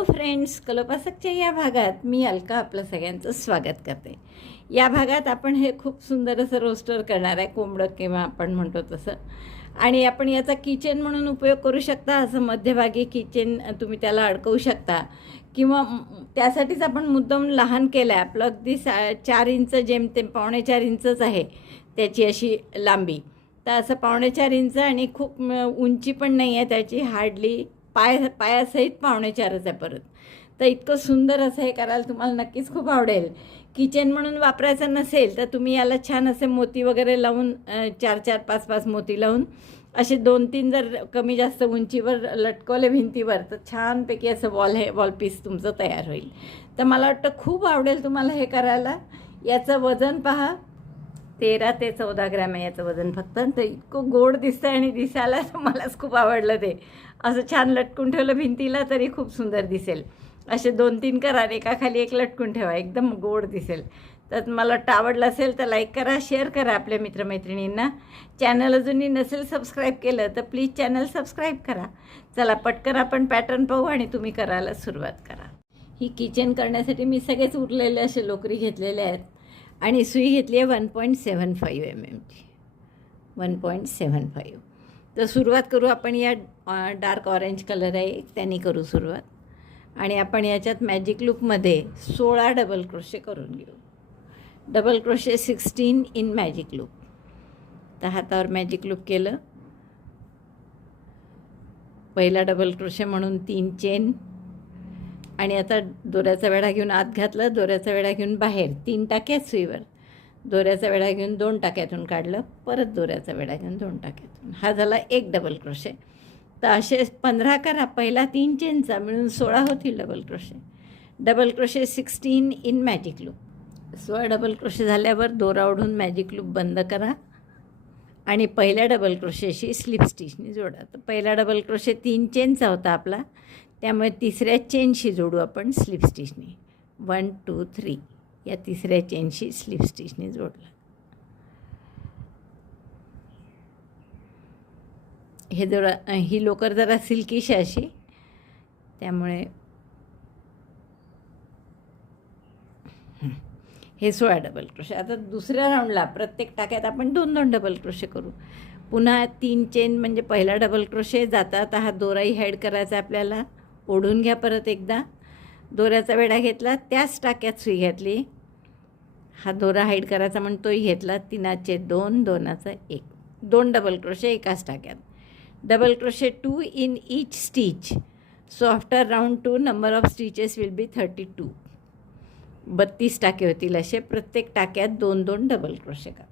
Hello friends, कलोपासकच्या या भागात मी अलका आपलं सगळ्यांचं स्वागत करते. या भागात आपण हे खूप सुंदर असं रोस्टर करणार आहे, कोंबडं किंवा आपण म्हणतो तसं. आणि आपण याचा किचन म्हणून उपयोग करू शकता. असं मध्यभागी किचन तुम्ही त्याला अडकवू शकता किंवा त्यासाठीच आपण मुद्दाम लहान केलं आहे. आपलं अगदी 4 इंच जेमतेम 4.25 इंचच आहे त्याची अशी लांबी. तर असं 4.25 इंच आणि खूप उंची पण नाही आहे त्याची, हार्डली पायासहित 4.25 आहे परत. तर इतकं सुंदर असं हे करायला तुम्हाला नक्कीच खूप आवडेल. किचन म्हणून वापरायचं नसेल तर तुम्ही याला छान असे मोती वगैरे लावून 4-4 5-5 मोती लावून असे 2-3 जर कमी जास्त उंचीवर लटकवले भिंतीवर तर छानपैकी असं वॉल पीस तुमचं तयार होईल. तर मला वाटतं खूप आवडेल तुम्हाला हे करायला. याचं वजन पहा, 13 ते 14 ग्रॅम आहे याचं वजन फक्त. तर इतकं गोड दिसतं आणि दिसायला मलाच खूप आवडलं ते. असं छान लटकून ठेवलं भिंतीला तरी खूप सुंदर दिसेल. असे 2-3 करा, एकाखाली एक लटकून ठेवा, एकदम गोड दिसेल. तर मला वाटतं आवडलं असेल तर लाईक करा, शेअर करा आपल्या मित्रमैत्रिणींना. चॅनल अजूनही नसेल सबस्क्राईब केलं तर प्लीज चॅनल सबस्क्राईब करा. चला पटकन आपण पॅटर्न पाहू आणि तुम्ही करायला सुरुवात करा. ही किचन करण्यासाठी मी सगळेच उरलेले असे लोकरी घेतलेले आहेत आणि सुई घेतली आहे 1.75 mmची. 1.75. तर सुरुवात करू आपण. या डार्क ऑरेंज कलर आहे त्यांनी करू सुरुवात. आणि आपण याच्यात मॅजिक लूपमध्ये 16 डबल क्रोशे करून घेऊ. Double crochet 16 in magic loop. तर हातावर मॅजिक लूप केलं. पहिला डबल क्रोशे म्हणून 3 चेन आणि आता दोऱ्याचा वेढा घेऊन आत घातलं, दोऱ्याचा वेढा घेऊन बाहेर 3 टाक्यात सुईवर, दोऱ्याचा वेढा घेऊन 2 टाक्यातून काढलं, परत दोऱ्याचा वेढा घेऊन 2 टाक्यातून. हा झाला एक डबल क्रोशे. तर असे 15 करा. पहिला 3 चेनचा मिळून 16 होतील double crochet. Double crochet 16 in magic loop. 16 double crochet झाल्यावर दोरा ओढून मॅजिक लूप बंद करा आणि पहिल्या डबल क्रोशेशी स्लिप स्टिचनी जोडा. तर पहिला डबल क्रोशे 3 चेनचा होता आपला, त्यामुळे तिसऱ्या चेनशी जोडू आपण स्लिप स्टिचनी. 1 2 3 या तिसऱ्या चेनशी स्लिप स्टिचनी जोडला. हे दोरा ही लोकर जरा सिल्कीश अशी, त्यामुळे हे 16 डबल क्रोशे. आता दुसऱ्या राऊंडला प्रत्येक टाक्यात आपण 2-2 डबल क्रोशे करू. पुन्हा 3 चेन म्हणजे पहिला डबल क्रोशे. जाता आता हा दोराही हाईड करायचा आपल्याला. ओढून घ्या परत एकदा. दोऱ्याचा वेढा घेतला, त्याच टाक्यात सुई घातली. हा दोरा हाईड करायचा म्हणून तोही घेतला. 3चे 2, 2चा 1, 2 डबल क्रोशे एकाच टाक्यात. Double crochet 2 in each stitch. So after round 2 number of stitches will बी 32. 32 टाके होतील असे. प्रत्येक टाक्यात 2-2 डबल क्रोशे करा.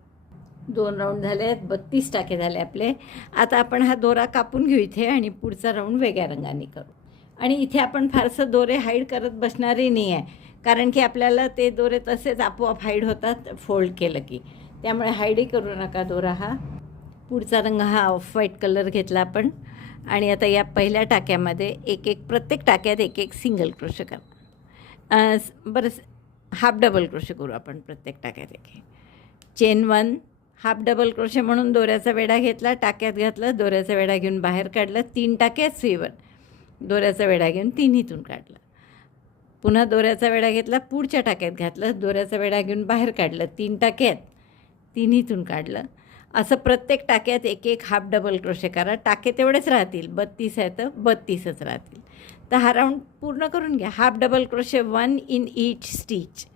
2 राऊंड झाले आहेत, 32 टाके झाले आपले. आता आपण हा दोरा कापून घेऊ इथे आणि पुढचा राऊंड वेगळ्या रंगाने करू. आणि इथे आपण फारसं दोरे हाईड करत बसणारही नाही आहे, कारण की आपल्याला ते दोरे तसेच आपोआप हाईड होतात फोल्ड केलं की. त्यामुळे हाईडही करू नका दोरा हा. पुढचा रंग हा ऑफ व्हाईट कलर घेतला आपण. आणि आता या पहिल्या टाक्यामध्ये प्रत्येक टाक्यात एक सिंगल क्रोशे करा. बरं, हाफ डबल क्रोशे करू आपण प्रत्येक टाक्यात एक. चेन 1 हाफ डबल क्रोशे म्हणून दोऱ्याचा वेढा घेतला, टाक्यात घातलं, दोऱ्याचा वेढा घेऊन बाहेर काढलं. 3 टाक्यात सुईवर, दोऱ्याचा वेढा घेऊन 3हीतून काढलं. पुन्हा दोऱ्याचा वेढा घेतला, पुढच्या टाक्यात घातलं, दोऱ्याचा वेढा घेऊन बाहेर काढलं. 3 टाक्यात 3हीतून काढलं. असं प्रत्येक टाक्यात एक हाफ डबल क्रोशे करा. टाके तेवढेच राहतील, 32 आहे तर 32च राहतील. तर हा राऊंड पूर्ण करून घ्या. Half double crochet 1 in each stitch.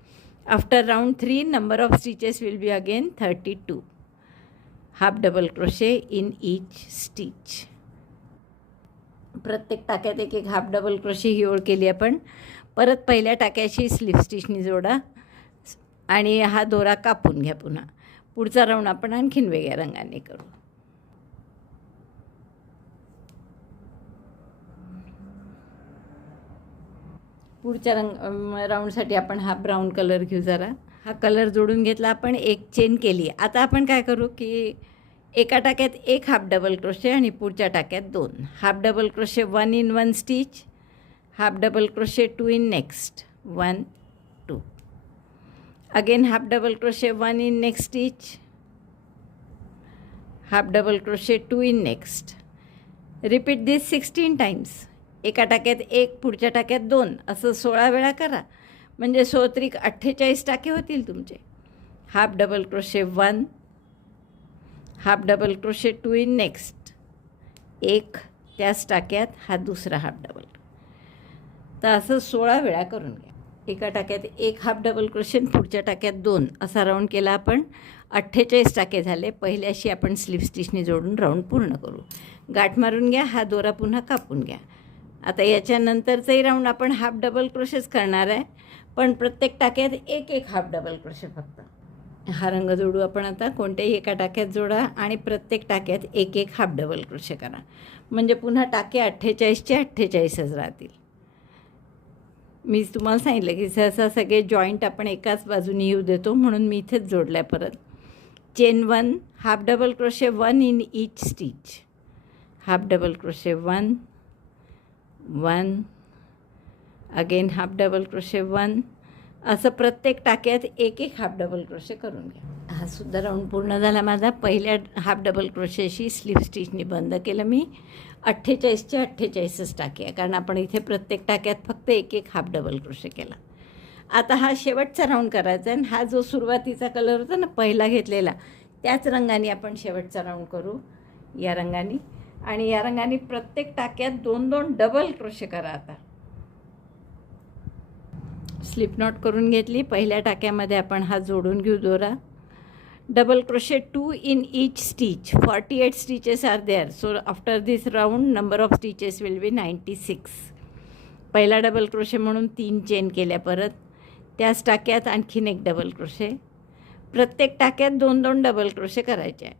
After round 3 number of stitches will be again 32. Half double crochet in each stitch. प्रत्येक टाक्यात एक हाफ डबल क्रोशे ही ओळ केली आपण. परत पहिल्या टाक्याशी स्लिप स्टिचनी जोडा आणि हा दोरा कापून घ्या. पुन्हा पुढचा राऊंड आपण आणखीन वेगळ्या रंगाने करू. पुढच्या राऊंडसाठी आपण हा ब्राऊन कलर घेऊ. जरा हा कलर जोडून घेतला आपण, एक चेन केली. आता आपण काय करू की एका टाक्यात एक हाफ डबल क्रोशे आणि पुढच्या टाक्यात 2 half double crochet. 1 in 1 stitch, half double crochet 2 in next, 1 2. Again half double crochet 1 in next stitch, half double crochet 2 in next. Repeat this 16 times. एका टाक्यात 1, पुढच्या टाक्यात 2, असं 16 वेळा करा. म्हणजे 16 48 टाके होतील तुमचे. Half double crochet 1, half double crochet 2 in next, 1 त्याच टाक्यात हा दुसरा हाफ डबल. तर असं 16 वेळा करून घ्या. एका टाक्यात 1 हाफ डबल क्रोशे, पुढच्या टाक्यात 2, असा राऊंड केला आपण. 48 टाके झाले. पहिल्याशी आपण स्लिप स्टिचने जोडून राऊंड पूर्ण करू. गाठ मारून घ्या. हा दोरा पुन्हा कापून घ्या. आता याच्यानंतरचाही राऊंड आपण हाफ डबल क्रोशेच करणार आहे, पण प्रत्येक टाक्यात 1 हाफ डबल क्रोशे फक्त. हा रंग जोडू आपण आता. कोणत्याही एका टाक्यात जोडा आणि प्रत्येक टाक्यात 1 हाफ डबल क्रोशे करा. म्हणजे पुन्हा टाके 48चे 48च राहतील. मी तुम्हाला सांगितलं की सहसा सगळे जॉईंट आपण एकाच बाजूने येऊ देतो, म्हणून मी इथेच जोडलं आहे परत. Chain 1, half double crochet 1 in each stitch, half double crochet 1, 1, again half double crochet 1, असं प्रत्येक टाक्यात 1 हाफ डबल क्रोशे करून घ्या. हा सुद्धा राऊंड पूर्ण झाला माझा. पहिल्या हाफ डबल क्रोशेशी स्लिप स्टिचने बंद केलं मी. 48चे 48च टाके आहे, कारण आपण इथे प्रत्येक टाक्यात फक्त 1 हाफ डबल क्रोशे केला. आता हा शेवटचा राऊंड करायचा आहे. आणि हा जो सुरुवातीचा कलर होता ना पहिला घेतलेला, त्याच रंगाने आपण शेवटचा राऊंड करू, या रंगाने. आणि या रंगाने प्रत्येक टाक्यात 2 डबल क्रोशे करा. आता स्लिप नॉट करून घेतली. पहिल्या टाक्यामध्ये आपण हा जोडून घेऊ दोरा. Double crochet 2 in each stitch, 48 stitches are there. So after this round number of stitches will be 96. पहिला डबल क्रोशे म्हणून 3 चेन केल्या. परत त्याच टाक्यात आणखीन 1 डबल क्रोशे. प्रत्येक टाक्यात 2 डबल क्रोशे करायचे आहे.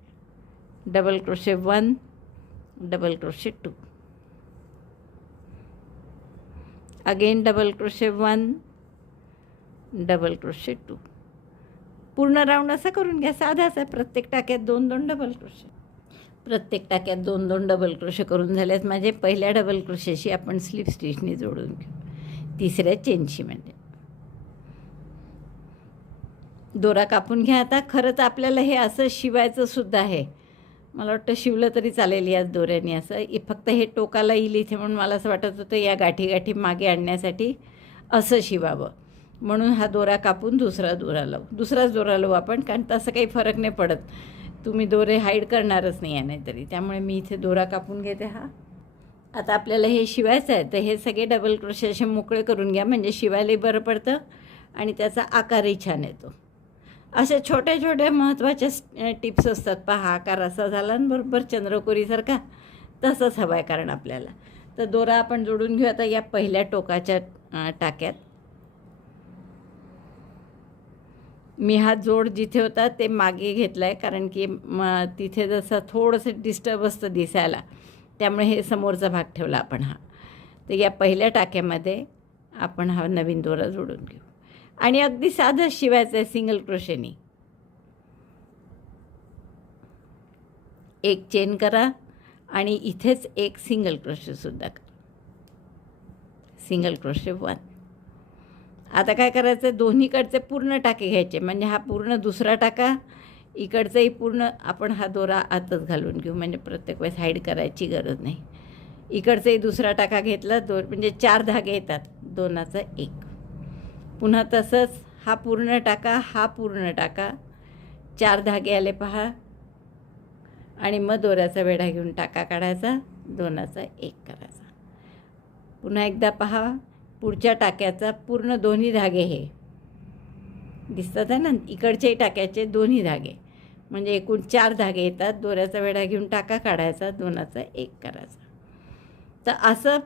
Double crochet 1, double crochet 2, again double crochet 1, double crochet 2. पूर्ण राऊंड असा करून घ्या. साधाच आहे. प्रत्येक टाक्यात 2 डबल क्रोशे. प्रत्येक टाक्यात 2 डबल क्रोशे करून झाल्यात माझे. पहिल्या डबल क्रोशेशी आपण स्लिप स्टिचने जोडून घेऊ, तिसऱ्या चेनशी. म्हणजे दोरा कापून घ्या. आता खरंच आपल्याला हे असं शिवायचं सुद्धा आहे. मला वाटतं शिवलं तरी चालेल याच दोऱ्याने. असं फक्त हे टोकाला येईल इथे, म्हणून मला असं वाटत होतं या गाठी गाठी मागे आणण्यासाठी असं शिवावं. म्हणून हा दोरा कापून दुसराच दोरा लावू आपण, कारण तसं काही फरक नाही पडत. तुम्ही दोरे हाईड करणारच नाही आहे नाहीतरी. त्यामुळे मी इथे दोरा कापून घेते. हा आता आपल्याला हे शिवायचं आहे, तर हे सगळे डबल क्रोशे असे मोकळे करून घ्या, म्हणजे शिवायलाही बरं पडतं आणि त्याचा आकारही छान येतो. अशा छोट्या छोट्या महत्त्वाच्या टिप्स असतात. पहा, आकार असा झाला ना बरोबर चंद्रकोरीसारखा, तसंच हवा आहे कारण आपल्याला. तर दोरा आपण जोडून घेऊ आता या पहिल्या टोकाच्या टाक्यात. मी हा जोड जिथे होता ते मागे घेतला आहे, कारण की तिथे जसं थोडंसं डिस्टर्ब असतं दिसायला, त्यामुळे हे समोरचा भाग ठेवला आपण हा. तर या पहिल्या टाक्यामध्ये आपण हा नवीन दोरा जोडून घेऊ आणि अगदी साधं शिवायचं आहे सिंगल क्रोशेनी. 1 चेन करा आणि इथेच 1 सिंगल क्रोशेसुद्धा करा. Single crochet 1. आता काय करायचं, दोन्हीकडचे पूर्ण टाके घ्यायचे, म्हणजे हा पूर्ण दुसरा टाका, इकडचंही पूर्ण आपण हा दोरा आतच घालून घेऊ, म्हणजे प्रत्येक वेळेस हाईड करायची गरज नाही. इकडचाही दुसरा टाका घेतला, म्हणजे 4 धागे येतात, 2चा 1. पुन्हा तसंच हा पूर्ण टाका, हा पूर्ण टाका, 4 धागे आले पहा, आणि मग दोऱ्याचा वेढा घेऊन टाका काढायचा, 2चा 1 करायचा. पुन्हा एकदा पहा, पुढच्या टाक्याचा पूर्ण दोन्ही धागे हे दिसतात आहे ना, इकडच्याही टाक्याचे दोन्ही धागे, म्हणजे एकूण 4 धागे येतात. दोऱ्याचा वेढा घेऊन टाका काढायचा, 2चा 1 करायचा. तर असं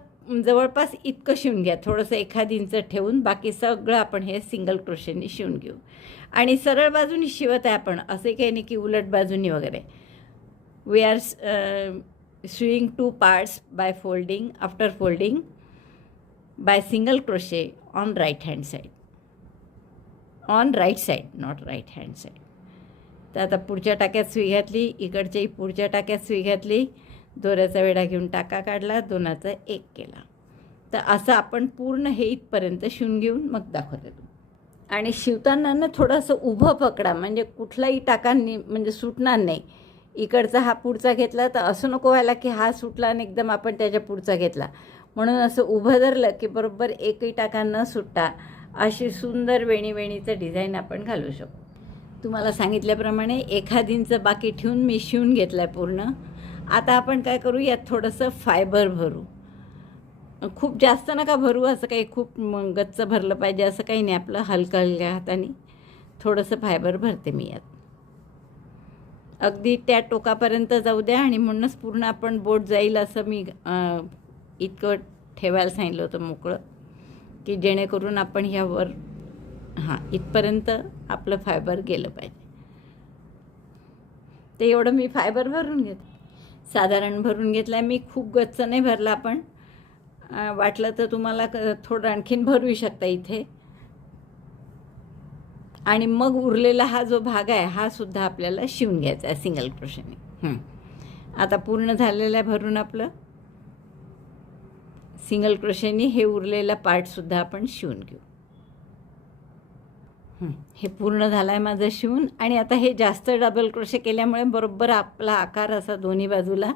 जवळपास इतकं शिवून घ्या, थोडंसं 1 इंच ठेवून. बाकी सगळं आपण हे सिंगल क्रोशेने शिवून घेऊ. आणि सरळ बाजूनी शिवत आहे आपण, असे काही नाही की उलट बाजूनी वगैरे. We are sewing 2 parts by folding, after folding by single crochet on right hand side, on right side, not right hand side. तर आता पुढच्या टाक्यात सुई घातली, इकडच्याही पुढच्या टाक्यात सुई घातली, दोऱ्याचा वेढा घेऊन टाका काढला, 2चा 1 केला. तर असं आपण पूर्ण हे इथपर्यंत शिवून घेऊन मग दाखवते तुम्ही. आणि शिवताना ना थोडंसं उभं पकडा, म्हणजे कुठलाही टाका म्हणजे सुटणार नाही. इकडचा हा पुढचा घेतला तर असं नको व्हायला की हा सुटला आणि एकदम आपण त्याच्या पुढचा घेतला. म्हणून असं उभं धरलं की बरोबर एकही टाका न सुटता अशी सुंदर वेणीचं डिझाईन आपण घालू शकतो. तुम्हाला सांगितल्याप्रमाणे 1 इंच बाकी ठेवून मी शिवून घेतलं आहे पूर्ण. आता आपण काय करू, यात थोडंसं फायबर भरू. खूप जास्त नका भरू, असं काही खूप गच्च भरलं पाहिजे असं काही नाही. आपलं हलक्या हलक्या हाताने थोडंसं फायबर भरते मी यात. अगदी त्या टोकापर्यंत जाऊ द्या आणि म्हणूनच पूर्ण आपण बोट जाईल असं मी इतकं ठेवायला सांगितलं होतं मोकळं, की जेणेकरून आपण ह्यावर इथपर्यंत आपलं फायबर गेलं पाहिजे. ते एवढं मी फायबर भरून साधारण भरून घेतलं आहे मी. खूप गच्च नाही भरला आपण. वाटलं तर तुम्हाला थोडं आणखीन भरू शकता इथे. आणि मग उरलेला हा जो भाग आहे हा सुद्धा आपल्याला शिवून घ्यायचा आहे सिंगल क्रोशेने. आता पूर्ण झालेलं आहे भरून आपलं. सिंगल क्रोशेने हे उरलेला पार्टसुद्धा आपण शिवून घेऊ. हे पूर्ण झालं आहे माझं शिवून. आणि आता हे जास्त डबल क्रोशे केल्यामुळे बरोबर आपला आकार असा दोन्ही बाजूला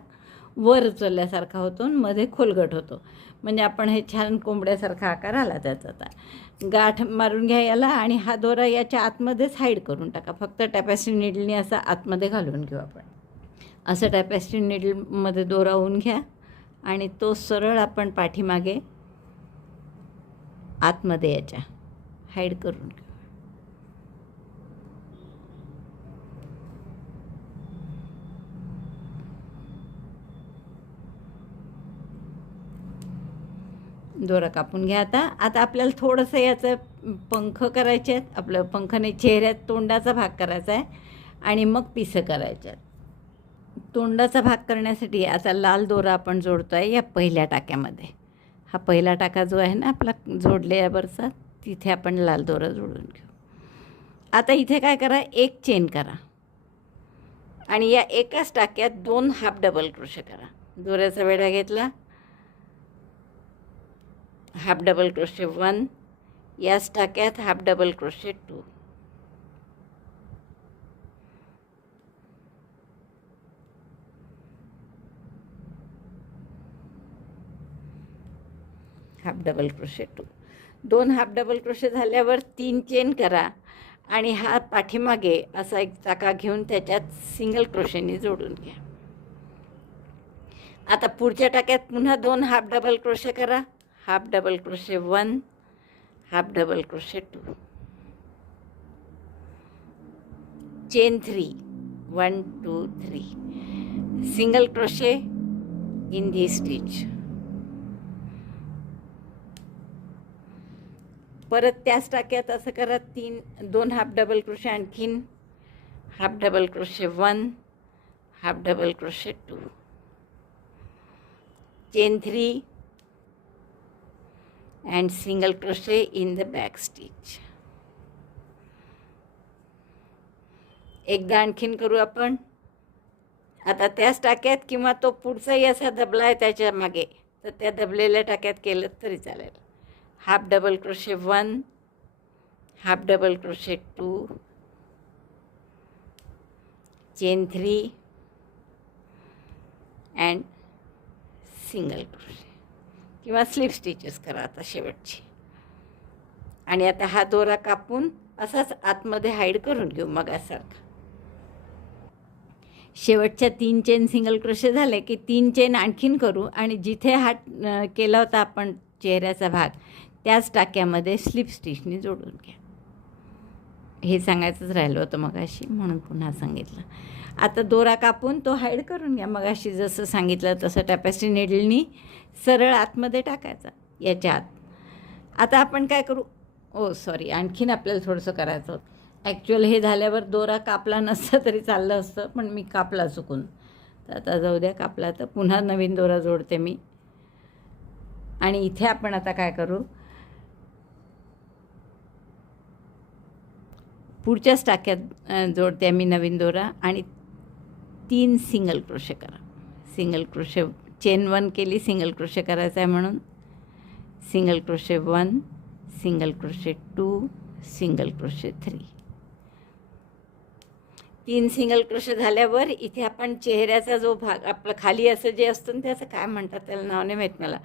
वर उचलल्यासारखा होतो आणि मध्ये खोलगट होतो. म्हणजे आपण हे छान कोंबड्यासारखा आकार आला त्याचा. आता गाठ मारून घ्या याला आणि हा दोरा याच्या आतमध्येच हाईड करून टाका. फक्त टॅपेस्ट्री नीडलने असा आतमध्ये घालून घेऊ आपण. असं टॅपेस्ट्री नीडलमध्ये दोरा होऊन घ्या आणि तो सरळ आपण पाठीमागे आतमध्ये याच्या हाईड करून घेऊ. दोरा कापून घ्या. आता आपल्याला थोडंसं याचं पंख करायचे आहेत. आपलं पंखने चेहऱ्यात तोंडाचा भाग करायचा आहे आणि मग पिसं करायचे आहेत. तोंडाचा भाग करण्यासाठी आता लाल दोरा आपण जोडतो आहे या पहिल्या टाक्यामध्ये. हा पहिला टाका जो आहे ना आपला जोडल्यावरचा, तिथे आपण लाल दोरा जोडून घेऊ. आता इथे काय करा, एक चेन करा आणि या एकाच टाक्यात 2 हाफ डबल क्रोशे करा. दोऱ्याचा वेढा घेतला, हाफ डबल क्रोशे 1, याच टाक्यात half double crochet 2, half double crochet 2. 2 half double crochet झाल्यावर 3 चेन करा आणि हा पाठीमागे असा एक टाका घेऊन त्याच्यात सिंगल क्रोशेने जोडून घ्या. आता पुढच्या टाक्यात पुन्हा 2 हाफ डबल क्रोशे करा, half double crochet 1, half double crochet 2, chain 3, 1 2 3, single crochet in the stitch. परत त्याच टाक्यात असं करा, 2 हाफ डबल क्रोशे आणखीन, half double crochet 1, half double crochet 2, chain 3 and single crochet in the back stitch. एकदा आणखीन करू आपण. आता त्याच टाक्यात किंवा तो पुढचाही असा दबला आहे त्याच्या मागे, तर त्या दबलेल्या टाक्यात केलं तरी चालेल. Half double crochet 1, half double crochet 2, chain 3 and single crochet किंवा स्लिप स्टिचेस करा आता शेवटची. आणि आता हा दोरा कापून असाच आतमध्ये हाईड करून घेऊ मगासारखा. शेवटच्या 3 चेन सिंगल क्रोशे झाले की 3 चेन आणखीन करू आणि जिथे हा केला होता आपण चेहऱ्याचा भाग त्याच टाक्यामध्ये स्लिप स्टिचने जोडून घ्या. हे सांगायचंच राहिलं होतं मगाशी म्हणून पुन्हा सांगितलं. आता दोरा कापून तो हाईड करून घ्या. मगाशी जसं सांगितलं तसं टॅपेस्ट्री नीडलनी सरळ आतमध्ये टाकायचा याच्या आत. आता आपण काय करू, आणखीन आपल्याला थोडंसं करायचं होतं. ॲक्च्युअल हे झाल्यावर दोरा कापला नसता तरी चाललं असतं, पण मी कापला चुकून. तर आता जाऊ द्या, कापला तर पुन्हा नवीन दोरा जोडते मी. आणि इथे आपण आता काय करू, पुढच्याच टाक्यात जोडते मी नवीन दोरा आणि 3 सिंगल क्रोशे करा. सिंगल क्रोशे चेन 1 केली, सिंगल क्रोशे करायचा आहे म्हणून single crochet 1, single crochet 2, single crochet 3. 3 single crochet झाल्यावर इथे आपण चेहऱ्याचा जो भाग आपलं खाली असं जे असतं ना, त्याचं काय म्हणतात, त्याला नाव नाही माहीत मला,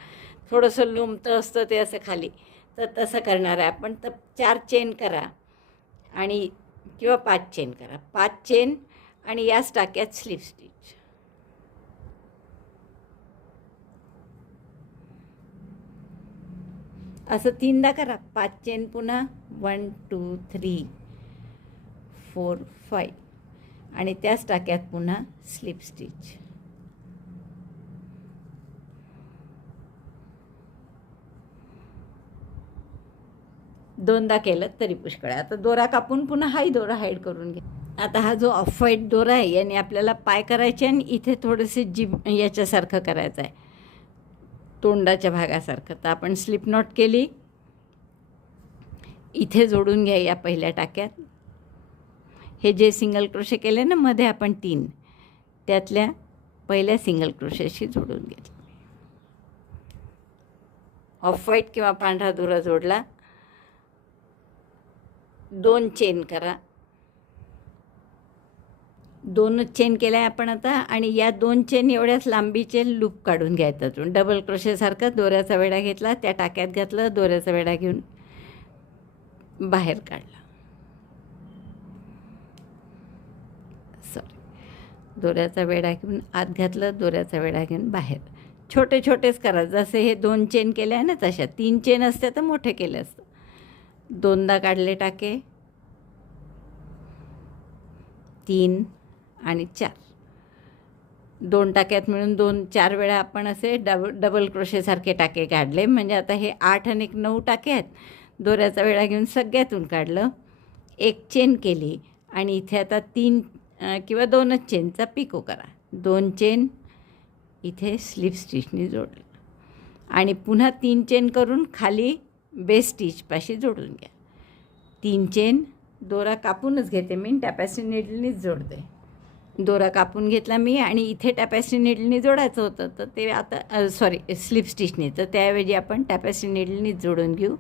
थोडंसं लोंबतं असतं ते असं खाली, तर तसं करणार आहे आपण. तर 4 चेन करा आणि किंवा 5 चेन करा, 5 चेन आणि याच टाक्यात स्लिप स्टिच. असं 3दा करा. 5 चेन पुन्हा 1 2 3 4 5 आणि त्याच टाक्यात पुन्हा स्लिप स्टिच. दोनदा केलं तरी पुष्कळ आहे. आता दोरा कापून पुन्हा हाही दोरा हाईड करून घ्या. आता हा जो ऑफ व्हाईट दोरा आहे याने आपल्याला पाय करायचे आणि इथे थोडेसे जीभ याच्यासारखं करायचं आहे, तोंडाच्या भागासारखं. तर आपण स्लिप नॉट केली, इथे जोडून घ्या या पहिल्या टाक्यात. हे जे सिंगल क्रोशे केले ना मध्ये आपण 3, त्यातल्या पहिल्या सिंगल क्रोशेशी जोडून घेतलं. ऑफ व्हाईट किंवा पांढरा दोरा जोडला, 2 चेन करा. 2च चेन केल्या आपण आता आणि या 2 चेन एवढ्याच लांबीचे लूप काढून घ्यायचं. डबल क्रोशेसारखं दोऱ्याचा वेढा घेतला, त्या टाक्यात घातलं, दोऱ्याचा वेढा घेऊन बाहेर काढला. दोऱ्याचा वेढा घेऊन आत घातलं, दोऱ्याचा वेढा घेऊन बाहेर. छोटे छोटेच करा, जसे हे 2 चेन केले आहे ना तशा. 3 चेन असते तर मोठे केले असतं. 2दा काढले टाके, 3 आणि 4. 2 टाक्यात मिळून 4 वेळा आपण असे डबल क्रोशेसारखे टाके काढले. म्हणजे आता हे 8 आणि 9 टाके आहेत. दोऱ्याचा वेढा घेऊन सगळ्यातून काढलं, 1 चेन केली आणि इथे आता 3 किंवा 2च चेनचा पिको करा. 2 चेन इथे स्लिप स्टिचनी जोडलं आणि पुन्हा 3 चेन करून खाली बेस स्टिचपाशी जोडून घ्या. 3 चेन, दोरा कापूनच घेते मी, टॅपॅस्ट्री नीडलनीच जोडते. दोरा कापून घेतला मी आणि इथे टॅपॅस्ट्री नीडलनी जोडायचं होतं, तर ते आता स्लिप स्टिचनी, तर त्याऐवजी आपण टॅपॅस्ट्री नीडलनीच जोडून घेऊ.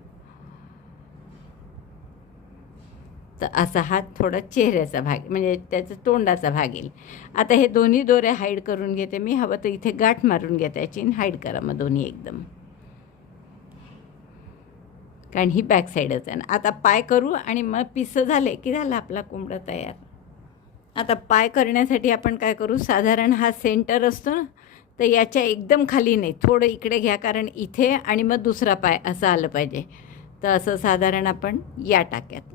तर असा हा थोडा चेहऱ्याचा भाग, म्हणजे त्याचा तोंडाचा भाग येईल. आता हे दोन्ही दोरे हाईड करून घेते मी. हवं तर इथे गाठ मारून घ्या त्याची, हाईड करा मग दोन्ही एकदम, कारण ही बॅक साईडच आहे ना. आता पाय करू आणि मग पिसं झाले की झाला आपला कोंबडा तयार. आता पाय करण्यासाठी आपण काय करू, साधारण हा सेंटर असतो ना, तर याच्या एकदम खाली नाही, थोडं इकडे घ्या, कारण इथे आणि मग दुसरा पाय असं आलं पाहिजे. तर असं साधारण आपण या टाक्यात,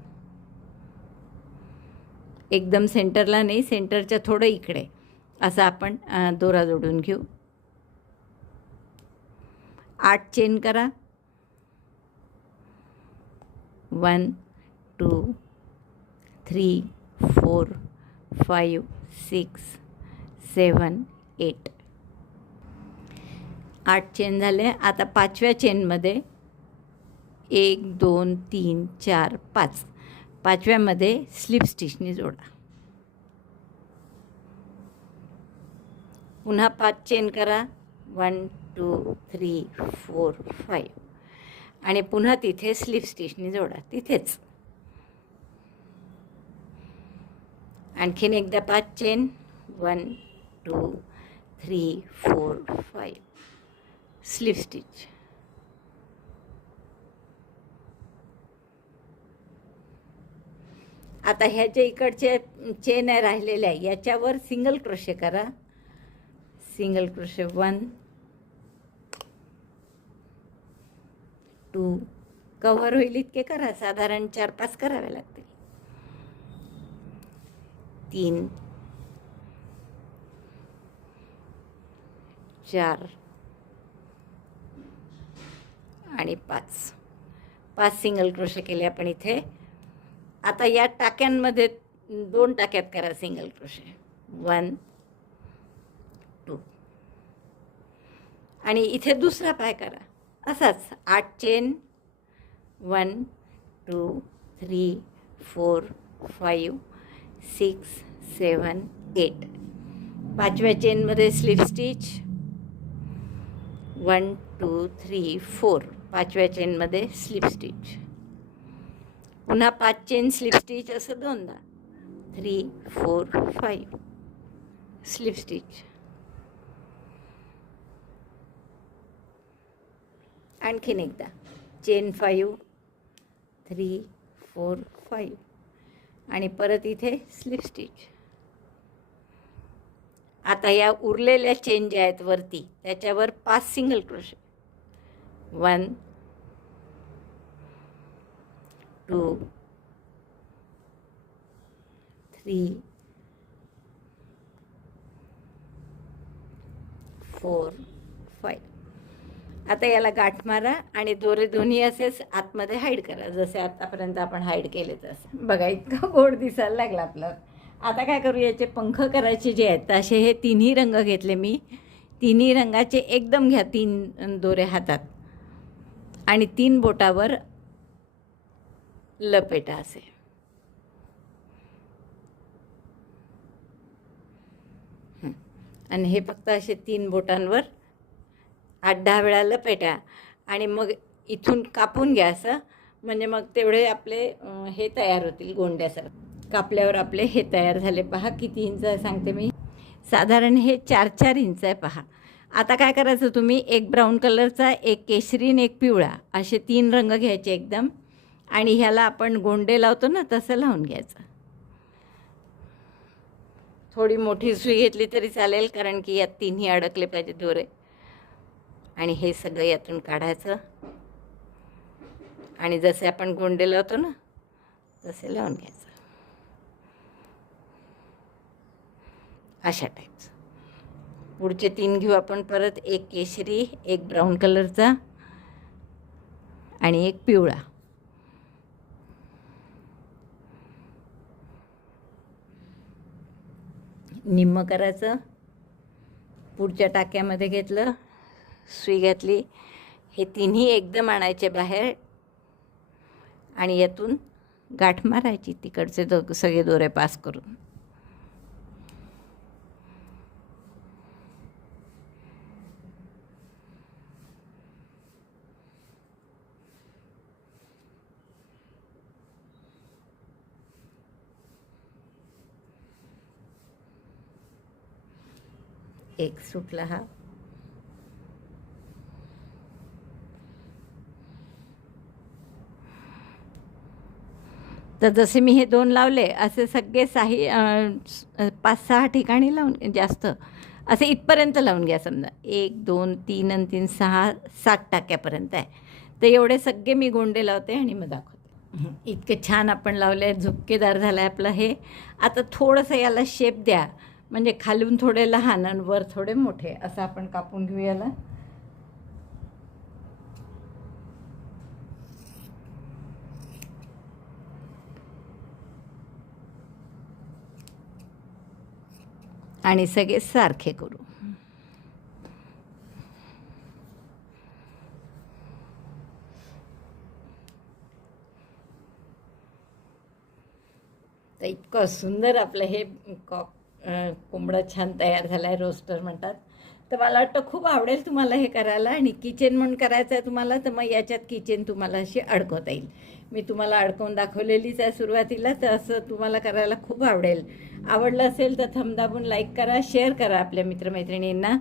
एकदम सेंटरला नाही, सेंटरच्या थोडं इकडे असं आपण दोरा जोडून घेऊ. 8 चेन करा. 1 2 3 4 5 6 7 8. 8 चेन झाले. आता 5व्या चेनमध्ये 1 2 3 4 5, 5व्यामध्ये स्लिप स्टिचनी जोडा. पुन्हा 5 चेन करा. 1 2 3 4 5 आणि पुन्हा तिथे स्लिप स्टिचनी जोडा तिथेच. आणखीन एकदा 5 चेन. 1 2 3 4 5 slip stitch. आता ह्याच्या इकडचे चेन आहे राहिलेल्या, याच्यावर सिंगल क्रोशे करा. सिंगल क्रोशे 1 2, कव्हर होईल इतके करा, साधारण 4-5 करावे लागतील. 3 4 आणि 5 सिंगल क्रोशे केले आपण इथे. आता या टाक्यांमध्ये 2 टाक्यात करा सिंगल क्रोशे. 1 2 आणि इथे दुसरा पाय करा असाच. 8 चेन. 1 2 3 4 5 6 7 8. 5व्या चेनमध्ये स्लिप स्टिच. 1 2 3 4, 5व्या चेनमध्ये स्लिप स्टिच. पुन्हा 5 चेन स्लिप स्टिच असं 2दा. 3 4 5 स्लिप स्टिच. आणखीन एकदा चेन 5 3 4 5 आणि परत इथे स्लिप स्टिच. आता या उरलेल्या चेन ज्या आहेत वरती त्याच्यावर 5 सिंगल क्रोशे. 1 2 3 4 5. आता याला गाठ मारा आणि दोरे दोन्ही असेच आतमध्ये हाईड करा, जसे आतापर्यंत आपण हाईड केले तसं. बघा इतका गोड दिसायला लागला आपलं. आता काय करू, याचे पंख करायचे जे आहेत असे हे तिन्ही रंग घेतले मी. तिन्ही रंगाचे एकदम घ्या 3 दोरे हातात आणि 3 बोटावर लपेटा असे. आणि हे फक्त असे 3 बोटांवर 8-10 वेळा लपेटा आणि मग इथून कापून घ्या असं. म्हणजे मग तेवढे आपले हे तयार होतील गोंड्यासारखं. कापल्यावर आपले हे तयार झाले. पहा किती इंच आहे सांगते मी, साधारण हे 4-4 इंच आहे. पहा आता काय करायचं, तुम्ही एक ब्राऊन कलरचा, एक केशरी आणि एक पिवळा असे 3 रंग घ्यायचे एकदम आणि ह्याला आपण गोंडे लावतो ना तसं लावून घ्यायचं. थोडी मोठी सुई घेतली तरी चालेल, कारण की यात तिन्ही अडकले पाहिजे दोरे. आणि हे सगळं यातून काढायचं आणि जसे आपण गोंडे लावतो ना तसे लावून घ्यायचं अशा टाईप्स. पुढचे 3 घेऊ आपण परत. एक केशरी, एक ब्राऊन कलरचा आणि एक पिवळा. निम्म करायचं. पुढच्या टाक्यामध्ये घेतलं, सुई घातली, हे तिन्ही एकदम आणायचे बाहेर आणि यातून गाठ मारायची तिकडचे सगळे दोरे पास करून. एक सुटला हा. तर जसे मी हे 2 लावले असे सगळे 5-6 ठिकाणी लावून, जास्त असे इथपर्यंत लावून घ्या. समजा 1 2 3 आणि 3 6 7 टाक्यापर्यंत आहे. तर एवढे सगळे मी गोंडे लावते आणि मग दाखवते. इतके छान आपण लावले, झुपकेदार झालं आहे आपलं हे. आता थोडंसं याला शेप द्या, म्हणजे खालून थोडे लहान आणि वर थोडे मोठे असं आपण कापून घेऊ याला. आणि सगळे सारखे करू. तर इतकं सुंदर आपलं हे कोंबडा छान तयार झाला आहे. रोस्टर म्हणतात. तर मला वाटतं खूप आवडेल तुम्हाला हे करायला. आणि किचन म्हणून करायचं आहे तुम्हाला, तर मग याच्यात किचन तुम्हाला अशी अडकवता येईल. मी तुम्हाला अडकवून दाखवलेलीच आहे सुरुवातीला, तर असं तुम्हाला करायला खूप आवडेल. आवडलं असेल तर थंब दाबून लाईक करा, शेअर करा आपल्या मित्रमैत्रिणींना.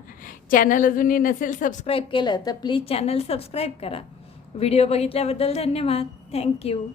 चॅनल अजूनही नसेल सबस्क्राईब केलं तर प्लीज चॅनल सबस्क्राईब करा. व्हिडिओ बघितल्याबद्दल धन्यवाद. थँक्यू.